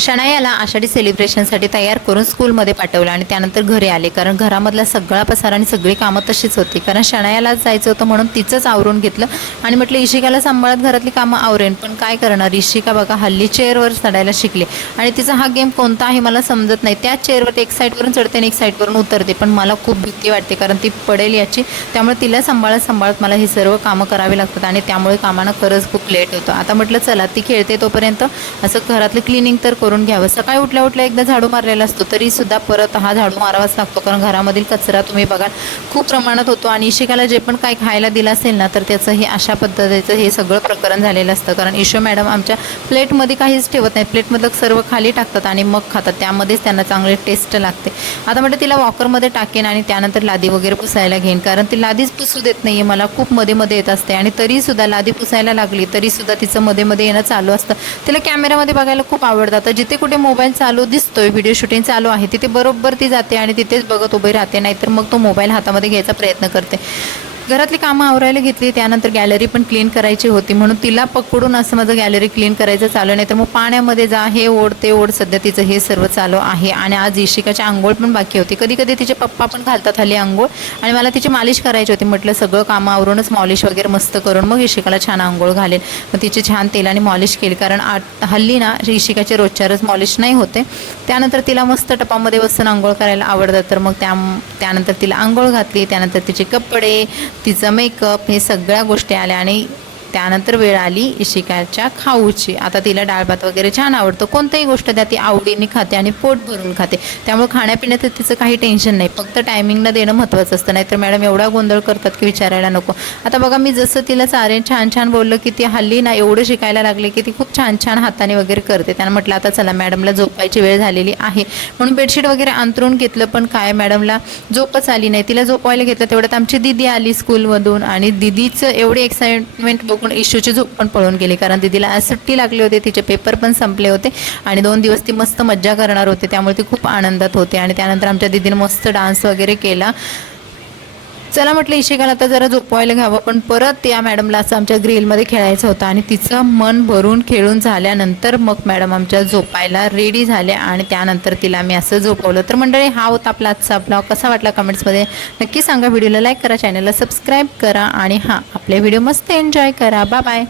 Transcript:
शनायाला आषाढी सेलिब्रेशनसाठी तयार करून स्कूलमध्ये पाठवलं आणि त्यानंतर घरी आले, कारण घरामधला सगळा पसारा आणि सगळी कामं तशीच होती. कारण शनायालाच जायचं होतं म्हणून तिचंच आवरून घेतलं आणि म्हटलं इशिकाला सांभाळत घरातली कामं आवरेन. पण काय करणार, इशिका बघा हल्ली चेअरवर चढायला शिकले आणि तिचा हा गेम कोणता आहे मला समजत नाही. त्याच चेअरवर एक साईडवरून चढते आणि एक साईडवरून उतरते, पण मला खूप भीती वाटते कारण ती पडेल याची. त्यामुळे तिला सांभाळत मला हे सर्व कामं करावी लागतात आणि त्यामुळे कामांना खरंच खूप लेट होतं. आता म्हटलं चला ती खेळते तोपर्यंत असं घरातलं क्लिनिंग तर करून घ्यावं. सकाळी उठल्या एकदा झाडू मारलेला असतो तरी सुद्धा परत हा झाडू मारावाच लागतो, कारण घरामधील कचरा तुम्ही बघाल खूप प्रमाणात होतो. आणि इशिकाला जे पण काही खायला दिलं असेल ना तर त्याचं हे अशा पद्धतीचं हे सगळं प्रकरण झालेलं असतं. कारण ईशो मॅडम आमच्या प्लेटमध्ये काहीच ठेवत नाही, प्लेटमधलं सर्व खाली टाकतात आणि मग खातात, त्यामध्येच त्यांना चांगले टेस्ट लागते. आता म्हटलं तिला वॉकरमध्ये टाकेन आणि त्यानंतर लादी वगैरे पुसायला घेईन, कारण ती लादीच पुसू देत नाही आहे, मला खूप मध्ये येत असते. आणि तरीसुद्धा लादी पुसायला लागली तरीसुद्धा तिचं मध्ये येणं चालू असतं. तिला कॅमेरामध्ये बघायला खूप आवडतं. आता जिथे कुठे मोबाईल चालू दिसतोय, व्हिडिओ शूटिंग चालू आहे, तिथे बरोबर ती जाते आणि तिथेच बघत उभी राहते, नाहीतर मग तो मोबाईल हातामध्ये घ्यायचा प्रयत्न करते. घरातली कामं आवरायला घेतली, त्यानंतर गॅलरी पण क्लीन करायची होती म्हणून तिला पकडून असं माझं गॅलरी क्लीन करायचं चालू, नाही तर मग पाण्यामध्ये जा, हे ओढ ते ओढ, सध्या तिचं हे सर्व चालू आहे. आणि आज इशिकाची आंघोळ पण बाकी होती. कधी कधी तिचे पप्पा पण घालतात हल्ली आंघोळ आणि मला तिची मालिश करायची होती. म्हटलं सगळं कामं आवरूनच मॉलिश वगैरे मस्त करून मग इशिकाला छान आंघोळ घालेल. मग तिची छान तेलाने मॉलिश केली, कारण हल्ली ना इशिकाचे रोजच्या रोज मॉलिश नाही होते. त्यानंतर तिला मस्त टपामध्ये बसून आंघोळ करायला आवडतं, तर मग त्यानंतर तिला आंघोळ घातली. त्यानंतर तिचे कपडे, तिचा मेकअप, हे सगळ्या गोष्टी आल्या आणि त्यानंतर वेळ आली इशिकाच्या खाऊची. आता तिला डाळ भात वगैरे छान आवडतं, कोणतीही गोष्ट द्या ती आवडीने खाते आणि पोट भरून खाते, त्यामुळे खाण्यापिण्याचं तिचं काही टेन्शन नाही, फक्त टायमिंगला देणं महत्त्वाचं असतं. नाहीतर मॅडम एवढा गोंधळ करतात की विचारायला नको. आता बघा मी जसं तिला चारेन छान बोललं की ती हल्ली ना एवढं शिकायला लागले की ती खूप छान हाताने वगैरे करते. त्यानं म्हटलं आता चला मॅडमला झोपायची वेळ झालेली आहे म्हणून बेडशीट वगैरे अंतरून घेतलं, पण काय मॅडमला झोपच आली नाही. तिला झोपवायला घेतलं तेवढ्यात आमची दीदी आली स्कूलमधून आणि दीदीचं एवढी एक्साइटमेंट पण इशूची झोप पण पळून गेली, कारण दीदीला आज सुट्टी लागली होती, तिचे पेपर पण संपले होते आणि 2 दिवस ती मस्त मज्जा करणार होते, त्यामुळे ती खूप आनंदात होते. आणि त्यानंतर आमच्या दीदीने मस्त डान्स वगैरे केला. चला म्हटलं इशिकाला आता जरा झोपवायला घ्यावं, पण परत त्या मॅडमला असं आमच्या ग्रिलमध्ये खेळायचं होतं आणि तिचं मन भरून खेळून झाल्यानंतर मग मॅडम आमच्या झोपायला रेडी झाल्या आणि त्यानंतर तिला मी असं झोपवलं. तर मंडळी हा होता आपला आजचा ब्लॉग. कसा वाटला कमेंट्समध्ये नक्की सांगा. व्हिडिओला लाईक करा, चॅनलला सबस्क्राईब करा आणि हां आपले व्हिडिओ मस्त एन्जॉय करा. बाय.